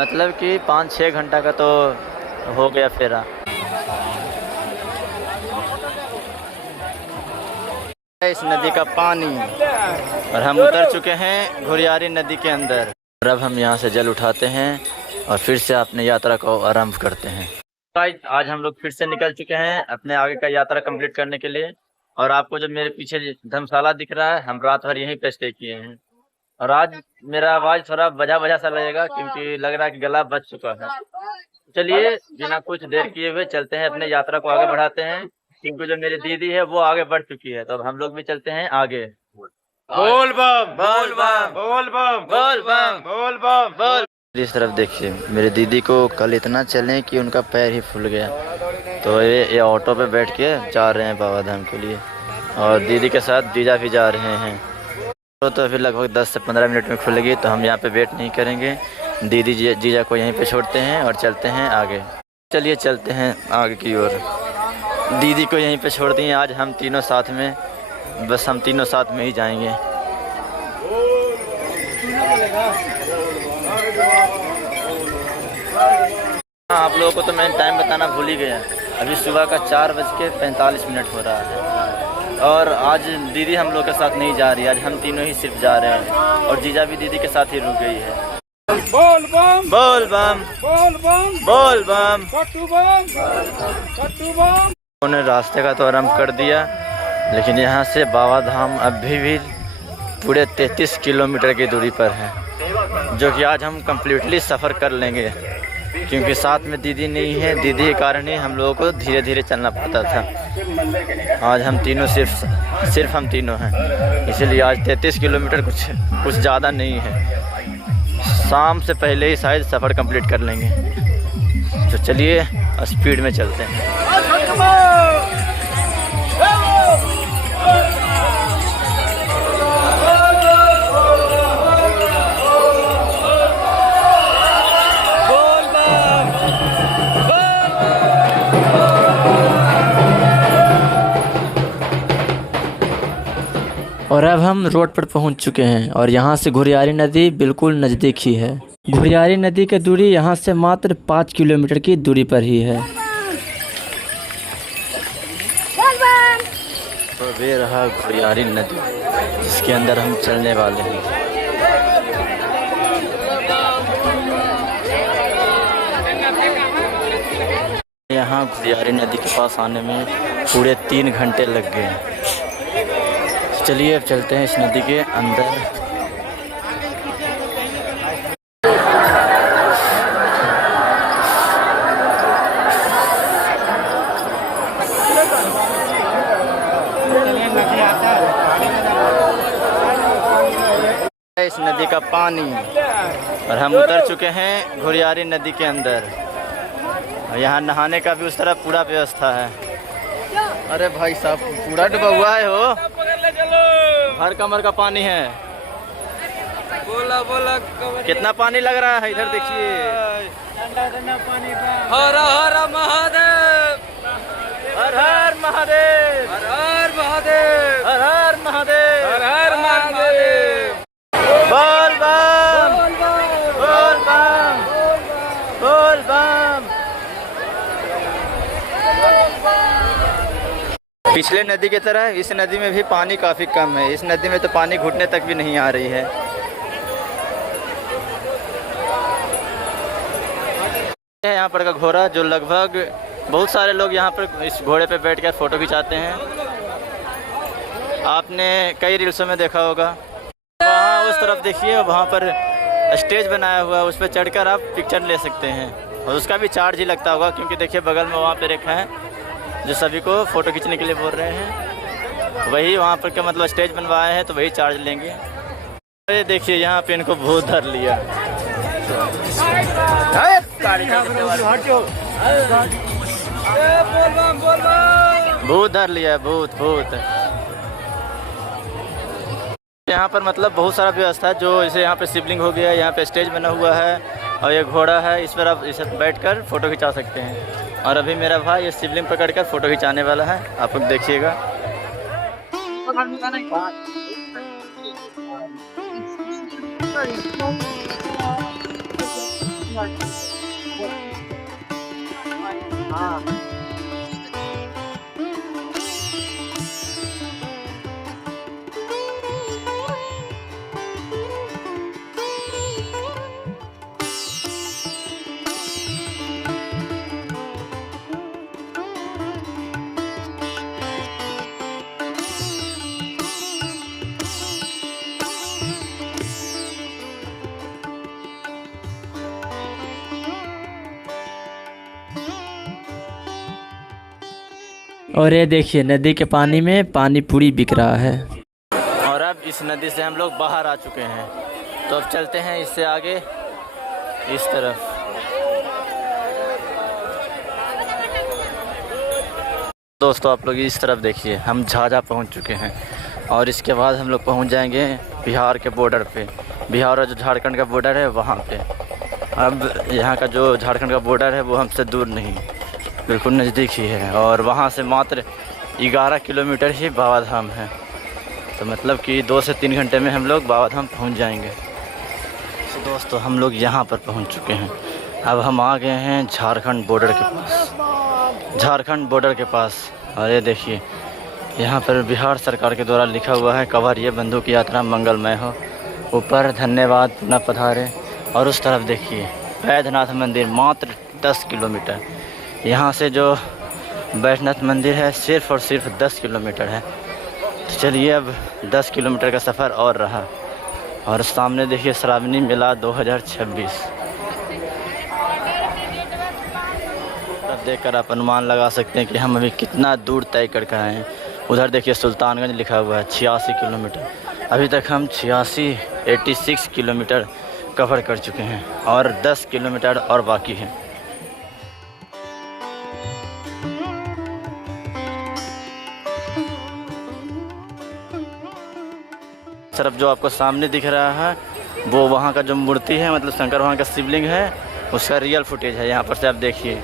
मतलब कि 5-6 घंटा का तो हो गया फेरा। इस नदी का पानी और हम उतर चुके हैं घुरियारी नदी के अंदर। और अब हम यहाँ से जल उठाते हैं और फिर से अपनी यात्रा को आरंभ करते हैं। आज हम लोग फिर से निकल चुके हैं अपने आगे का यात्रा कंप्लीट करने के लिए। और आपको जो मेरे पीछे धर्मशाला दिख रहा है, हम रात भर यहीं पे स्टे किए हैं। और आज मेरा आवाज थोड़ा बजा बजा सा लगेगा क्योंकि लग रहा है कि गला बज चुका है। चलिए बिना कुछ देर किए हुए चलते हैं, अपने यात्रा को आगे बढ़ाते हैं। क्योंकि जो मेरी दीदी है वो आगे बढ़ चुकी है, तो अब हम लोग भी चलते हैं आगे। बोल बम बोल बम बोल बम बोल बम बोल बम बोल। इस तरफ देखिए, मेरी दीदी को कल इतना चले कि उनका पैर ही फूल गया। तो ये ऑटो पे बैठ के जा रहे हैं बाबा धाम के लिए, और दीदी के साथ जीजा भी जा रहे हैं। तो फिर लगभग 10 से 15 मिनट में खुलेगी, तो हम यहाँ पे वेट नहीं करेंगे। दीदी जीजा को यहीं पे छोड़ते हैं और चलते हैं आगे। चलिए चलते हैं आगे की ओर। दीदी को यहीं पे छोड़ दिए। आज हम तीनों साथ में, बस हम तीनों साथ में ही जाएंगे। हाँ, आप लोगों को तो मैंने टाइम बताना भूल ही गया। अभी सुबह का 4:45 हो रहा है। और आज दीदी हम लोग के साथ नहीं जा रही, आज हम तीनों ही सिर्फ जा रहे हैं। और जीजा भी दीदी के साथ ही रुक गई है। बोल बम बोल बम बोल बम बोल बम। कट्टू बम कट्टू बम। उन्होंने रास्ते का तो आरम्भ कर दिया, लेकिन यहाँ से बाबा धाम अभी भी पूरे 33 किलोमीटर की दूरी पर है, जो कि आज हम कम्प्लीटली सफ़र कर लेंगे। क्योंकि साथ में दीदी नहीं है, दीदी के कारण ही हम लोगों को धीरे धीरे चलना पड़ता था। आज हम तीनों सिर्फ हम तीनों हैं, इसीलिए आज 33 किलोमीटर कुछ ज़्यादा नहीं है। शाम से पहले ही शायद सफ़र कंप्लीट कर लेंगे। तो चलिए स्पीड में चलते हैं। और अब हम रोड पर पहुंच चुके हैं और यहाँ से घुरियारी नदी बिल्कुल नज़दीक ही है। घुरियारी नदी की दूरी यहाँ से मात्र 5 किलोमीटर की दूरी पर ही है। तो ये रहा घुरियारी नदी, जिसके अंदर हम चलने वाले हैं। यहाँ घुरियारी नदी के पास आने में पूरे 3 घंटे लग गए। चलिए अब चलते हैं इस नदी के अंदर। इस नदी का पानी, और हम उतर चुके हैं घुरियारी नदी के अंदर। और यहाँ नहाने का भी उस तरफ पूरा व्यवस्था है। अरे भाई साहब, पूरा डूबा हुआ है हो, हर कमर का पानी है। बोला कितना पानी लग रहा है इधर देखिए। हर हर महादेव हर हर महादेव हर हर महादेव हर हर महादेव हर हर महादेव। बोल बम बोल बम बोल बम। पिछले नदी की तरह इस नदी में भी पानी काफ़ी कम है। इस नदी में तो पानी घुटने तक भी नहीं आ रही है। यहाँ पर का घोड़ा, जो लगभग बहुत सारे लोग यहाँ पर इस घोड़े पे बैठ कर फ़ोटो खिंचाते हैं। आपने कई रील्सों में देखा होगा। वहाँ उस तरफ देखिए, वहाँ पर स्टेज बनाया हुआ है, उस पर चढ़कर आप पिक्चर ले सकते हैं। और उसका भी चार्ज ही लगता होगा, क्योंकि देखिए बगल में वहाँ पे रेखा है जो सभी को फ़ोटो खींचने के लिए बोल रहे हैं। वही वहाँ पर क्या मतलब स्टेज बनवाए हैं, तो वही चार्ज लेंगे। अरे देखिए यहाँ पे इनको भूत धर लिया। भूत धर लिया, भूत। यहाँ पर मतलब बहुत सारा व्यवस्था है, जो जैसे यहाँ पे शिवलिंग हो गया, यहाँ पे स्टेज बना हुआ है, और ये घोड़ा है, इस पर आप इसे बैठकर फ़ोटो खिंचा सकते हैं। और अभी मेरा भाई ये शिवलिंग पकड़कर फ़ोटो खिंचाने वाला है, आप लोग देखिएगा। और ये देखिए नदी के पानी में पानी पूरी बिक रहा है। और अब इस नदी से हम लोग बाहर आ चुके हैं, तो अब चलते हैं इससे आगे इस तरफ। दोस्तों आप लोग इस तरफ देखिए, हम झाझा पहुंच चुके हैं और इसके बाद हम लोग पहुंच जाएंगे बिहार के बॉर्डर पे। बिहार और जो झारखंड का बॉर्डर है वहाँ पे। अब यहाँ का जो झारखंड का बॉर्डर है वो हमसे दूर नहीं, बिल्कुल नज़दीक ही है। और वहाँ से मात्र 11 किलोमीटर ही बाबा धाम है, तो मतलब कि 2 से 3 घंटे में हम लोग बाबा धाम पहुँच जाएंगे। तो दोस्तों हम लोग यहाँ पर पहुँच चुके हैं। अब हम आ गए हैं झारखंड बॉर्डर के पास, झारखंड बॉर्डर के पास। और ये देखिए यहाँ पर बिहार सरकार के द्वारा लिखा हुआ है, कवरिए बंदूक यात्रा मंगलमय हो। ऊपर धन्यवाद पुनः पधारे। और उस तरफ देखिए बैद्यनाथ मंदिर, मात्र 10 किलोमीटर। यहाँ से जो बैद्यनाथ मंदिर है सिर्फ़ और सिर्फ 10 किलोमीटर है। तो चलिए अब 10 किलोमीटर का सफ़र और रहा। और सामने देखिए श्रावणी मेला 2026। अब देखकर आप अनुमान लगा सकते हैं कि हम अभी कितना दूर तय कर आए हैं। उधर देखिए सुल्तानगंज लिखा हुआ है 86 किलोमीटर। अभी तक हम 86 किलोमीटर कवर कर चुके हैं और 10 किलोमीटर और बाकी है। तरफ जो आपको सामने दिख रहा है वो वहाँ का जो मूर्ति है, मतलब शंकर भगवान का शिवलिंग है, उसका रियल फुटेज है। यहाँ पर से आप देखिए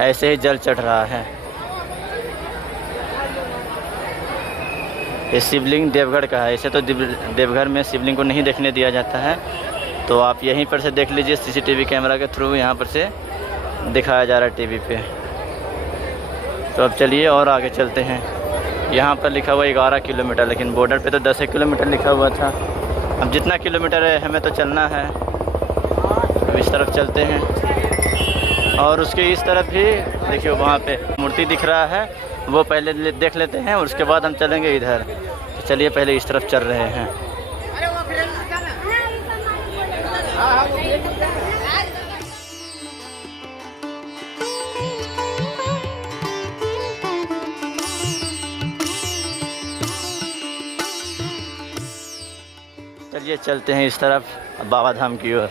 ऐसे ही जल चढ़ रहा है। ये शिवलिंग देवगढ़ का है। ऐसे तो देवघर में शिवलिंग को नहीं देखने दिया जाता है, तो आप यहीं पर से देख लीजिए, सीसीटीवी कैमरा के थ्रू यहाँ पर से दिखाया जा रहा है टीवी पे। तो अब चलिए और आगे चलते हैं। यहाँ पर लिखा हुआ 11 किलोमीटर, लेकिन बॉर्डर पे तो 10 किलोमीटर लिखा हुआ था। अब जितना किलोमीटर है हमें तो चलना है। अब इस तरफ चलते हैं और उसके इस तरफ भी देखिए वहाँ पे मूर्ति दिख रहा है, वो पहले देख लेते हैं और उसके बाद हम चलेंगे इधर। तो चलिए पहले इस तरफ चल रहे हैं। चलिए चलते हैं इस तरफ बाबा धाम की ओर।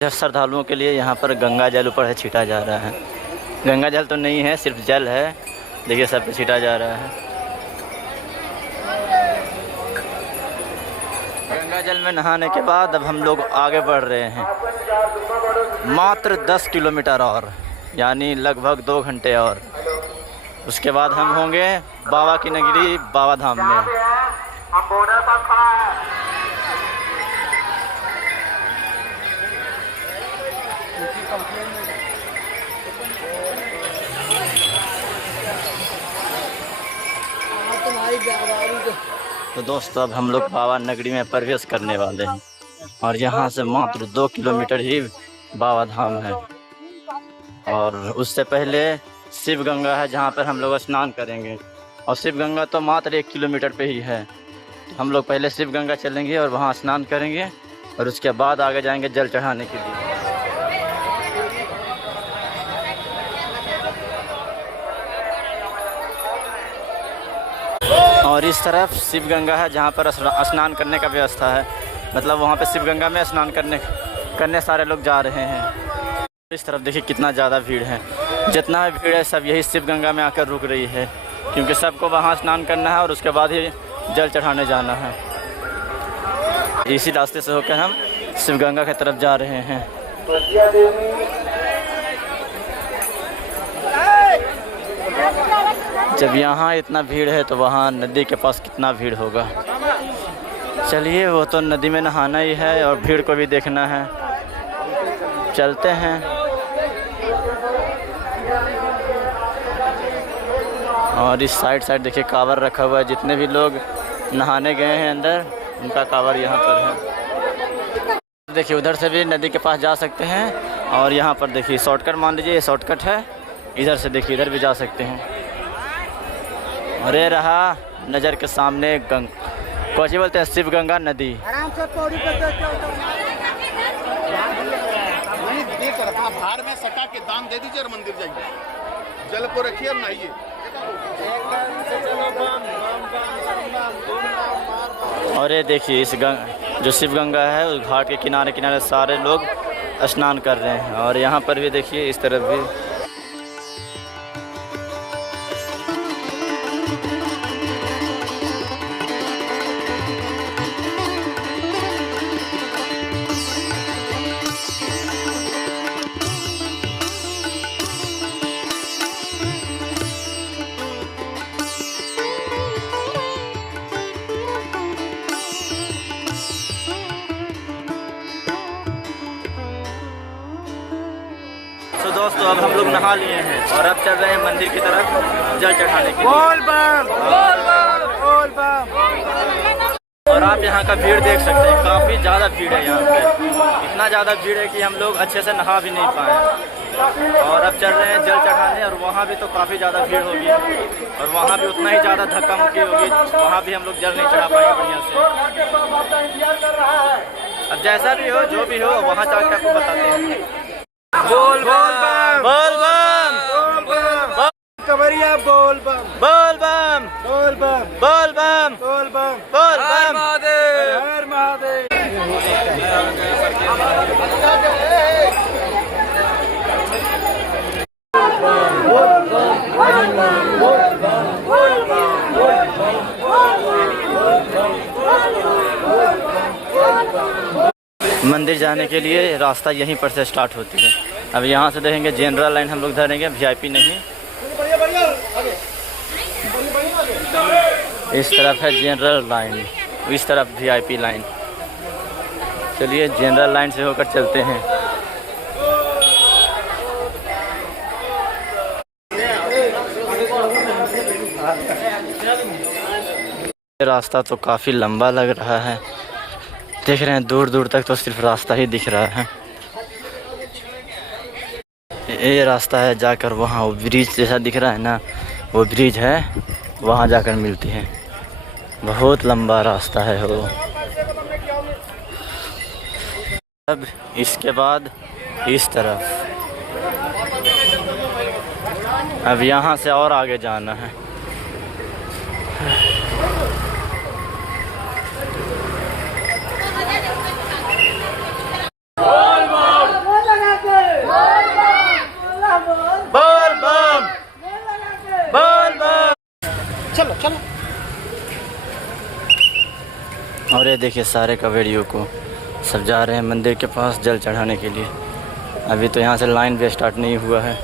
श्रद्धालुओं के लिए यहाँ पर गंगा जल ऊपर है छीटा जा रहा है। गंगा जल तो नहीं है, सिर्फ जल है। देखिए सब पे छीटा जा रहा है। गंगा जल में नहाने के बाद अब हम लोग आगे बढ़ रहे हैं मात्र 10 किलोमीटर और, यानी लगभग 2 घंटे और। उसके बाद हम होंगे बाबा की नगरी बाबा धाम में। तो दोस्तों अब हम लोग बाबा नगरी में प्रवेश करने वाले हैं और यहाँ से मात्र 2 किलोमीटर ही बाबा धाम है। और उससे पहले शिव गंगा है जहाँ पर हम लोग स्नान करेंगे, और शिव गंगा तो मात्र 1 किलोमीटर पे ही है। तो हम लोग पहले शिव गंगा चलेंगे और वहाँ स्नान करेंगे और उसके बाद आगे जाएंगे जल चढ़ाने के लिए। और इस तरफ शिव गंगा है जहाँ पर स्नान करने का व्यवस्था है, मतलब वहाँ पे शिव गंगा में स्नान करने सारे लोग जा रहे हैं। इस तरफ देखिए कितना ज़्यादा भीड़ है। जितना भी भीड़ है सब यही शिव गंगा में आकर रुक रही है, क्योंकि सबको वहाँ स्नान करना है और उसके बाद ही जल चढ़ाने जाना है। इसी रास्ते से होकर हम शिव गंगा की तरफ जा रहे हैं। जब यहाँ इतना भीड़ है तो वहाँ नदी के पास कितना भीड़ होगा। चलिए, वो तो नदी में नहाना ही है और भीड़ को भी देखना है, चलते हैं। और इस साइड देखिए कांवर रखा हुआ है, जितने भी लोग नहाने गए हैं अंदर उनका कांवर यहाँ पर है। देखिए उधर से भी नदी के पास जा सकते हैं और यहाँ पर देखिए शॉर्टकट, मान लीजिए ये शॉर्टकट है, इधर से देखिए इधर भी जा सकते हैं। और ये रहा नज़र के सामने कौची बोलते हैं, शिव गंगा नदी। आराम से पौड़ी पे भार में सटा के दान दे दीजिए और मंदिर जाइए, जल को रखिए और नहाइए। और ये देखिए इस जो शिव गंगा है उस घाट के किनारे किनारे सारे लोग स्नान कर रहे हैं। और यहाँ पर भी देखिए इस तरफ भी। तो दोस्तों अब हम लोग नहा लिए हैं और अब चल रहे हैं मंदिर की तरफ जल चढ़ाने के लिए। बोल बम बोल बम बोल बम। और आप यहाँ का भीड़ देख सकते हैं, काफ़ी ज़्यादा भीड़ है यहाँ पे। इतना ज़्यादा भीड़ है कि हम लोग अच्छे से नहा भी नहीं पाए। और अब चल रहे हैं जल चढ़ाने, और वहाँ भी तो काफ़ी ज़्यादा भीड़ होगी और वहाँ भी उतना ही ज़्यादा धक्का मुक्की होगी, वहाँ भी हम लोग जल नहीं चढ़ा पाएंगे बढ़िया से। अब जैसा भी हो जो भी हो वहाँ जाकर आपको बताते हैं। बोल बम बोल बम कवरिया बोल बम बोल बम बोल बम बोल बम बोल बम बोल हर बम। महादेव। हर महादेव। मंदिर जाने के लिए रास्ता यहीं पर से स्टार्ट होती है। अब यहाँ से देखेंगे जनरल लाइन हम लोग धरेंगे, वीआईपी नहीं। इस तरफ है जनरल लाइन, इस तरफ वीआईपी लाइन। चलिए जनरल लाइन से होकर चलते हैं। रास्ता तो काफ़ी लंबा लग रहा है, देख रहे हैं दूर दूर तक तो सिर्फ रास्ता ही दिख रहा है। ये रास्ता है जाकर वहाँ वो ब्रिज जैसा दिख रहा है ना, वो ब्रिज है, वहाँ जाकर मिलती है। बहुत लंबा रास्ता है वो। अब इसके बाद इस तरफ, अब यहाँ से और आगे जाना है। बोल बम बोल बम। चलो चलो। और ये देखिए सारे कवेड़ियों को सब जा रहे हैं मंदिर के पास जल चढ़ाने के लिए। अभी तो यहाँ से लाइन भी स्टार्ट नहीं हुआ है,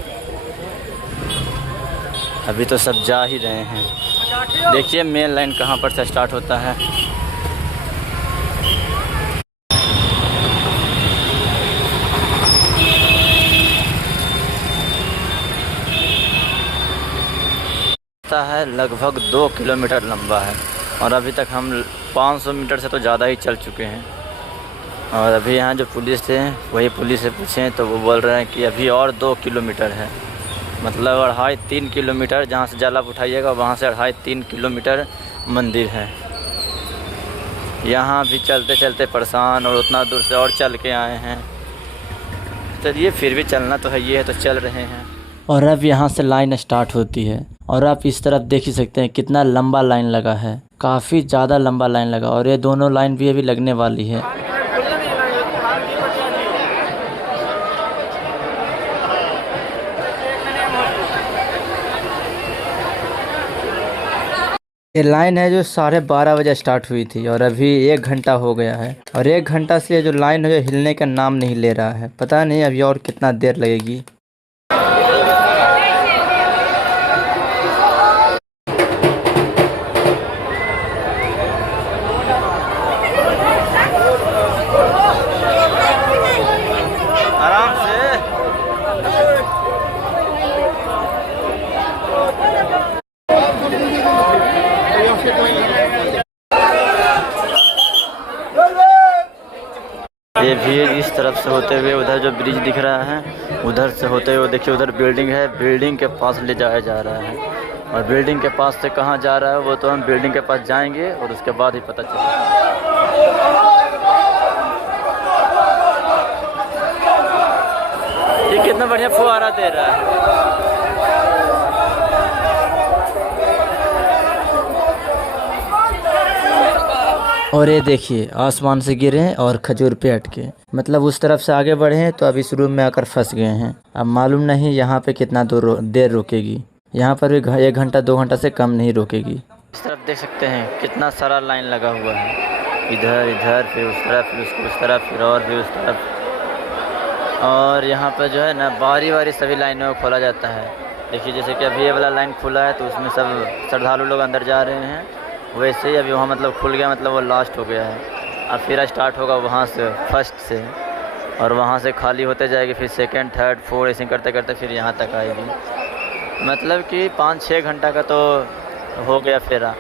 अभी तो सब जा ही रहे हैं। देखिए मेन लाइन कहाँ पर से स्टार्ट होता है। रास्ता है लगभग 2 किलोमीटर लंबा है और अभी तक हम 500 मीटर से तो ज़्यादा ही चल चुके हैं। और अभी यहाँ जो पुलिस थे वही पुलिस से पूछें तो वो बोल रहे हैं कि अभी और 2 किलोमीटर है, मतलब 2.5-3 किलोमीटर। जहाँ से जल आप उठाइएगा वहाँ से 2.5-3 किलोमीटर मंदिर है। यहाँ भी चलते चलते परेशान और उतना दूर से और चल के आए हैं। चलिए फिर भी चलना तो है, ये है तो चल रहे हैं। और अब यहाँ से लाइन स्टार्ट होती है और आप इस तरफ देख ही सकते हैं कितना लंबा लाइन लगा है, काफ़ी ज़्यादा लंबा लाइन लगा। और ये दोनों लाइन भी अभी लगने वाली है। ये लाइन है जो 12:30 बजे स्टार्ट हुई थी और अभी 1 घंटा हो गया है। और 1 घंटा से ये जो लाइन है जो हिलने का नाम नहीं ले रहा है। पता नहीं अभी और कितना देर लगेगी। ये भीड़ इस तरफ से होते हुए उधर जो ब्रिज दिख रहा है उधर से होते हुए देखिए उधर बिल्डिंग है, बिल्डिंग के पास ले जाया जा रहा है। और बिल्डिंग के पास से कहाँ जा रहा है वो तो हम बिल्डिंग के पास जाएंगे और उसके बाद ही पता चलेगा। ये कितना बढ़िया फुहारा दे रहा है। और ये देखिए आसमान से गिरे हैं और खजूर पे अटके, मतलब उस तरफ से आगे बढ़े हैं तो अब इस रूम में आकर फंस गए हैं। अब मालूम नहीं यहाँ पे कितना देर रुकेगी, यहाँ पर भी 1 घंटा 2 घंटा से कम नहीं रुकेगी। इस तरफ देख सकते हैं कितना सारा लाइन लगा हुआ है, इधर इधर फिर उस तरफ फिर उसको उस तरफ फिर और भी उस तरफ। और यहाँ पर जो है ना बारी बारी सभी लाइनों को खोला जाता है। देखिए जैसे कि अभी ये वाला लाइन खुला है तो उसमें सब श्रद्धालु लोग अंदर जा रहे हैं, वैसे ही अभी वहाँ मतलब खुल गया, मतलब वो लास्ट हो गया है। अब फिर स्टार्ट होगा वहाँ से फर्स्ट से, और वहाँ से खाली होते जाएगी, फिर सेकंड थर्ड फोर्थ ऐसे करते करते फिर यहाँ तक आएगी। मतलब कि 5-6 घंटा का तो हो गया फेरा,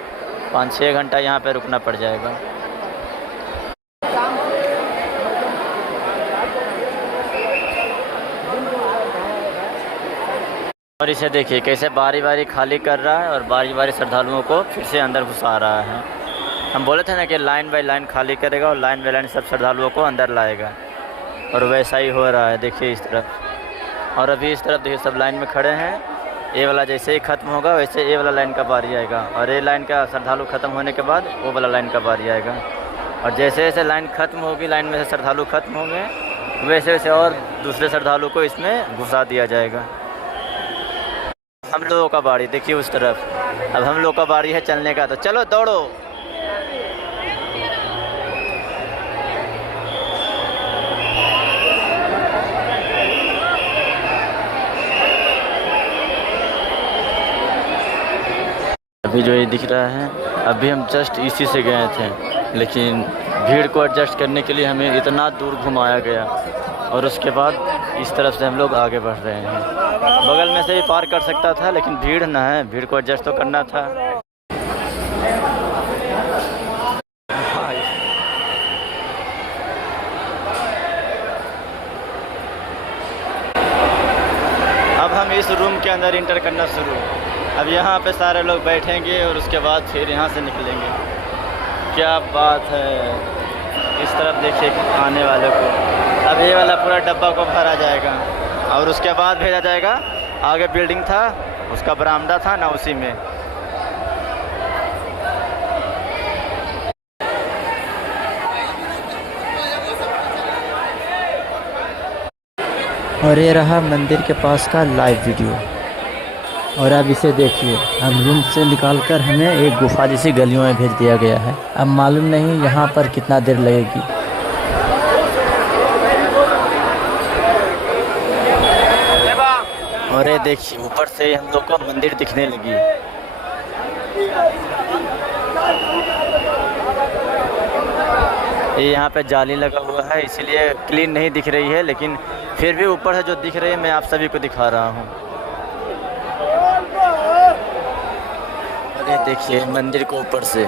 5-6 घंटा यहाँ पे रुकना पड़ जाएगा। और इसे देखिए कैसे बारी बारी खाली कर रहा है और बारी बारी श्रद्धालुओं को फिर से अंदर घुसा रहा है। हम बोले थे ना कि लाइन बाय लाइन खाली करेगा और लाइन बाय लाइन सब श्रद्धालुओं को अंदर लाएगा, और वैसा ही हो रहा है। देखिए इस तरफ, और अभी इस तरफ देखिए सब लाइन में खड़े हैं। ये वाला जैसे ही ख़त्म होगा वैसे ये वाला लाइन का बारी आएगा, और ये लाइन का श्रद्धालु ख़त्म होने के बाद वो वाला लाइन का बारी आएगा। और जैसे जैसे लाइन ख़त्म होगी, लाइन में से श्रद्धालु ख़त्म होंगे, वैसे वैसे और दूसरे श्रद्धालु को इसमें घुसा दिया जाएगा। हम लोगों का बारी देखिए उस तरफ, अब हम लोग का बारी है चलने का, तो चलो दौड़ो। अभी जो ये दिख रहा है, अभी हम जस्ट इसी से गए थे, लेकिन भीड़ को एडजस्ट करने के लिए हमें इतना दूर घुमाया गया, और उसके बाद इस तरफ से हम लोग आगे बढ़ रहे हैं। बगल में से ही पार कर सकता था, लेकिन भीड़ ना है, भीड़ को एडजस्ट तो करना था। अब हम इस रूम के अंदर इंटर करना शुरू। अब यहाँ पे सारे लोग बैठेंगे और उसके बाद फिर यहाँ से निकलेंगे। क्या बात है। इस तरफ देखिए आने वाले को, अब ये वाला पूरा डब्बा को भरा जाएगा और उसके बाद भेजा जाएगा। आगे बिल्डिंग था, उसका बरामदा था ना, उसी में। और ये रहा मंदिर के पास का लाइव वीडियो। और अब इसे देखिए, अब रूम से निकालकर हमें एक गुफा जैसी गलियों में भेज दिया गया है। अब मालूम नहीं यहाँ पर कितना देर लगेगी। और ये देखिए ऊपर से हम लोग को मंदिर दिखने लगी। ये यहाँ पे जाली लगा हुआ है, इसीलिए क्लीन नहीं दिख रही है, लेकिन फिर भी ऊपर से जो दिख रही है मैं आप सभी को दिखा रहा हूँ। अरे देखिए मंदिर को ऊपर से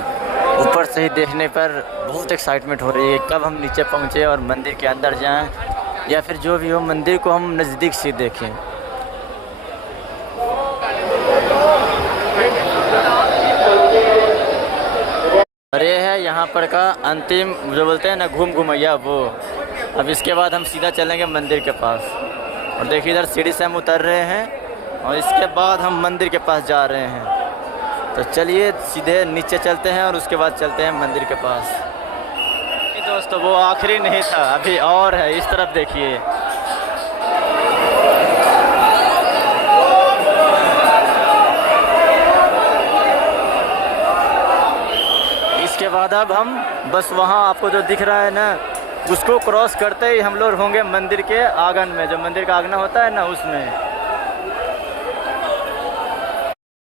ही देखने पर बहुत एक्साइटमेंट हो रही है। कब हम नीचे पहुँचे और मंदिर के अंदर जाएं, या फिर जो भी हो मंदिर को हम नज़दीक से देखें। और ये है यहाँ पर का अंतिम जो बोलते हैं ना घूम घुमैया वो। अब इसके बाद हम सीधा चलेंगे मंदिर के पास। और देखिए इधर सीढ़ी से हम उतर रहे हैं और इसके बाद हम मंदिर के पास जा रहे हैं। तो चलिए सीधे नीचे चलते हैं और उसके बाद चलते हैं मंदिर के पास। दोस्तों वो आखिरी नहीं था, अभी और है। इस तरफ देखिए, इसके बाद अब हम बस वहाँ आपको जो दिख रहा है ना, उसको क्रॉस करते ही हम लोग होंगे मंदिर के आंगन में। जो मंदिर का आंगन होता है ना, उसमें।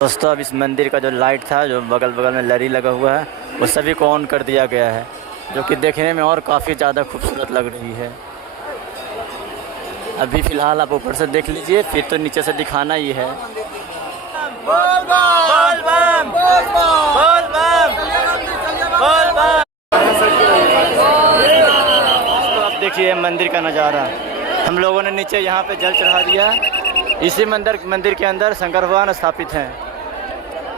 दोस्तों अब इस मंदिर का जो लाइट था, जो बगल बगल में लरी लगा हुआ है, वो सभी को ऑन कर दिया गया है, जो कि देखने में और काफ़ी ज़्यादा खूबसूरत लग रही है। अभी फ़िलहाल आप ऊपर से देख लीजिए, फिर तो नीचे से दिखाना ही है। बोल बम, बोल बम, बोल बम, बोल बम। मंदिर का नज़ारा। हम लोगों ने नीचे यहाँ पे जल चढ़ा दिया। इसी मंदिर के अंदर शंकर भगवान स्थापित हैं।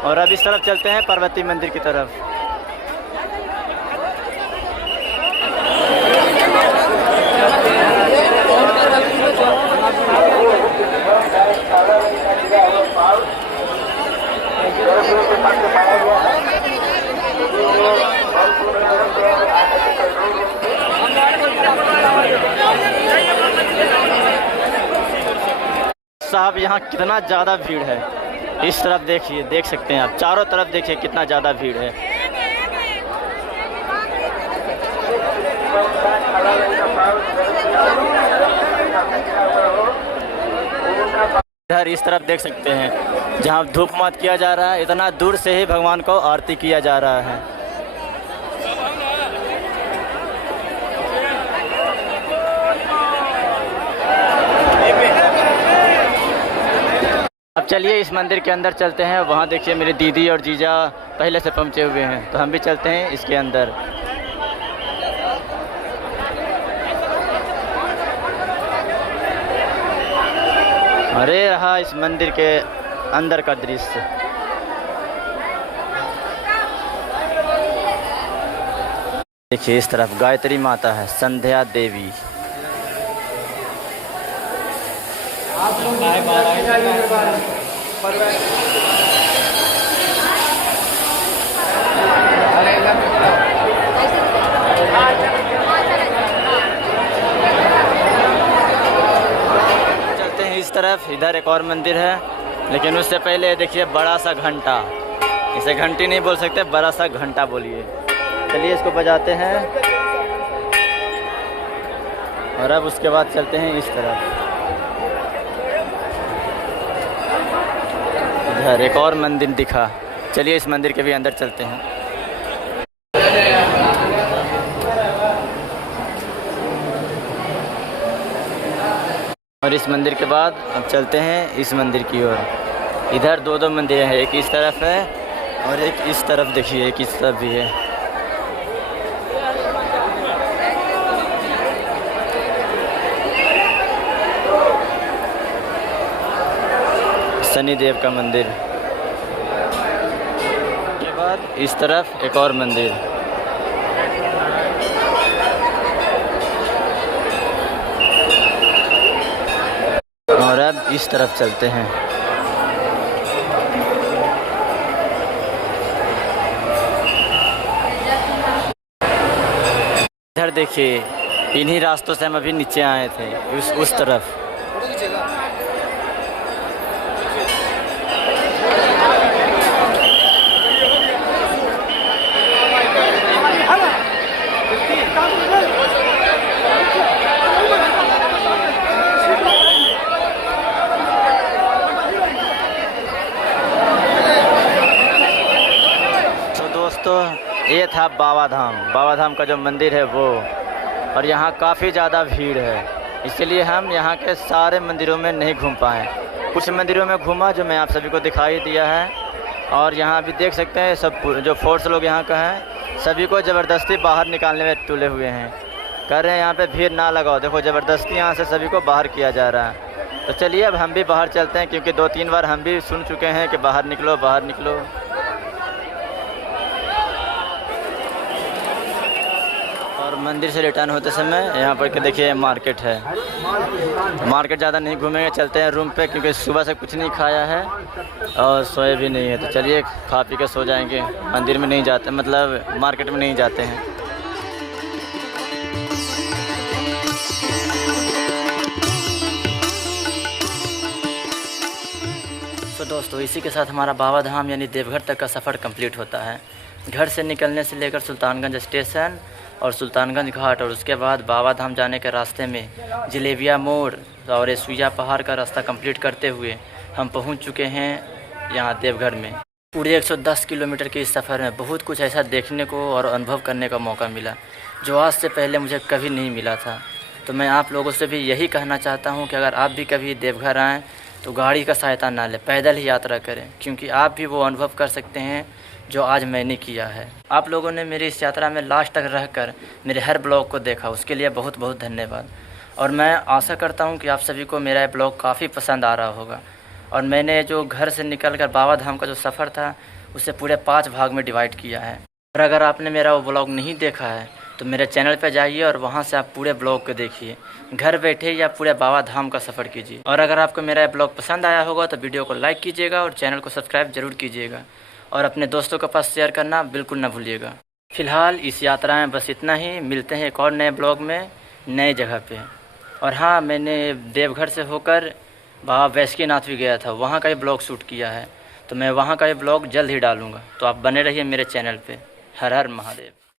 और अब इस तरफ चलते हैं पार्वती मंदिर की तरफ। साहब यहाँ कितना ज़्यादा भीड़ है। इस तरफ देखिए, देख सकते हैं आप, चारों तरफ देखिए कितना ज़्यादा भीड़ है। इधर इस तरफ देख सकते हैं जहाँ धूप मत किया जा रहा है, इतना दूर से ही भगवान को आरती किया जा रहा है। अब चलिए इस मंदिर के अंदर चलते हैं। वहाँ देखिए मेरी दीदी और जीजा पहले से पहुँचे हुए हैं, तो हम भी चलते हैं इसके अंदर। अरे रहा इस मंदिर के अंदर का दृश्य। देखिए इस तरफ गायत्री माता है, संध्या देवी। चलते हैं इस तरफ। इधर एक और मंदिर है, लेकिन उससे पहले देखिए बड़ा सा घंटा। इसे घंटी नहीं बोल सकते, बड़ा सा घंटा बोलिए। चलिए इसको बजाते हैं और अब उसके बाद चलते हैं इस तरफ। इधर एक और मंदिर दिखा, चलिए इस मंदिर के भी अंदर चलते हैं। और इस मंदिर के बाद अब चलते हैं इस मंदिर की ओर। इधर दो मंदिर हैं, एक इस तरफ है और एक इस तरफ। देखिए एक इस तरफ भी है। शनिदेव का मंदिर के बाद इस तरफ एक और मंदिर। और अब इस तरफ चलते हैं। इधर देखिए, इन्हीं रास्तों से हम अभी नीचे आए थे, उस तरफ। तो ये था बाबा धाम का जो मंदिर है वो। और यहाँ काफ़ी ज़्यादा भीड़ है, इसलिए हम यहाँ के सारे मंदिरों में नहीं घूम पाए। कुछ मंदिरों में घूमा जो मैं आप सभी को दिखाई दिया है। और यहाँ भी देख सकते हैं सब जो फोर्स लोग यहाँ का हैं, सभी को ज़बरदस्ती बाहर निकालने में तुले हुए हैं। कह रहे हैं यहाँ पे भीड़ ना लगाओ। देखो ज़बरदस्ती यहाँ से सभी को बाहर किया जा रहा है। तो चलिए अब हम भी बाहर चलते हैं, क्योंकि 2-3 बार हम भी सुन चुके हैं कि बाहर निकलो बाहर निकलो। और मंदिर से रिटर्न होते समय यहाँ पर देखिए मार्केट है। मार्केट ज़्यादा नहीं घूमेंगे, चलते हैं रूम पे, क्योंकि सुबह से कुछ नहीं खाया है और सोए भी नहीं है। तो चलिए खा पी के सो जाएंगे। मंदिर में नहीं जाते, मतलब मार्केट में नहीं जाते हैं। तो दोस्तों इसी के साथ हमारा बाबा धाम यानी देवघर तक का सफ़र कंप्लीट होता है। घर से निकलने से लेकर सुल्तानगंज स्टेशन और सुल्तानगंज घाट, और उसके बाद बाबा धाम जाने के रास्ते में जलेबिया मोड़ और सुइया पहाड़ का रास्ता कंप्लीट करते हुए हम पहुंच चुके हैं यहाँ देवघर में। पूरे 110 किलोमीटर के इस सफ़र में बहुत कुछ ऐसा देखने को और अनुभव करने का मौका मिला जो आज से पहले मुझे कभी नहीं मिला था। तो मैं आप लोगों से भी यही कहना चाहता हूँ कि अगर आप भी कभी देवघर आएँ तो गाड़ी का सहायता ना लें, पैदल ही यात्रा करें, क्योंकि आप भी वो अनुभव कर सकते हैं जो आज मैंने किया है। आप लोगों ने मेरी इस यात्रा में लास्ट तक रहकर मेरे हर ब्लॉग को देखा, उसके लिए बहुत बहुत धन्यवाद। और मैं आशा करता हूँ कि आप सभी को मेरा ब्लॉग काफ़ी पसंद आ रहा होगा। और मैंने जो घर से निकलकर बाबा धाम का जो सफ़र था उसे पूरे 5 भाग में डिवाइड किया है। और अगर आपने मेरा वो ब्लॉग नहीं देखा है तो मेरे चैनल पर जाइए और वहाँ से आप पूरे ब्लॉग को देखिए। घर बैठे या पूरे बाबा धाम का सफ़र कीजिए। और अगर आपको मेरा ब्लॉग पसंद आया होगा तो वीडियो को लाइक कीजिएगा और चैनल को सब्सक्राइब ज़रूर कीजिएगा। और अपने दोस्तों के पास शेयर करना बिल्कुल ना भूलिएगा। फ़िलहाल इस यात्रा में बस इतना ही। मिलते हैं एक और नए ब्लॉग में नए जगह पे। और हाँ, मैंने देवघर से होकर बाबा वैष्णोनाथ भी गया था, वहाँ का ही ब्लॉग शूट किया है। तो मैं वहाँ का ही ब्लॉग जल्द ही डालूँगा, तो आप बने रहिए मेरे चैनल पे। हर हर महादेव।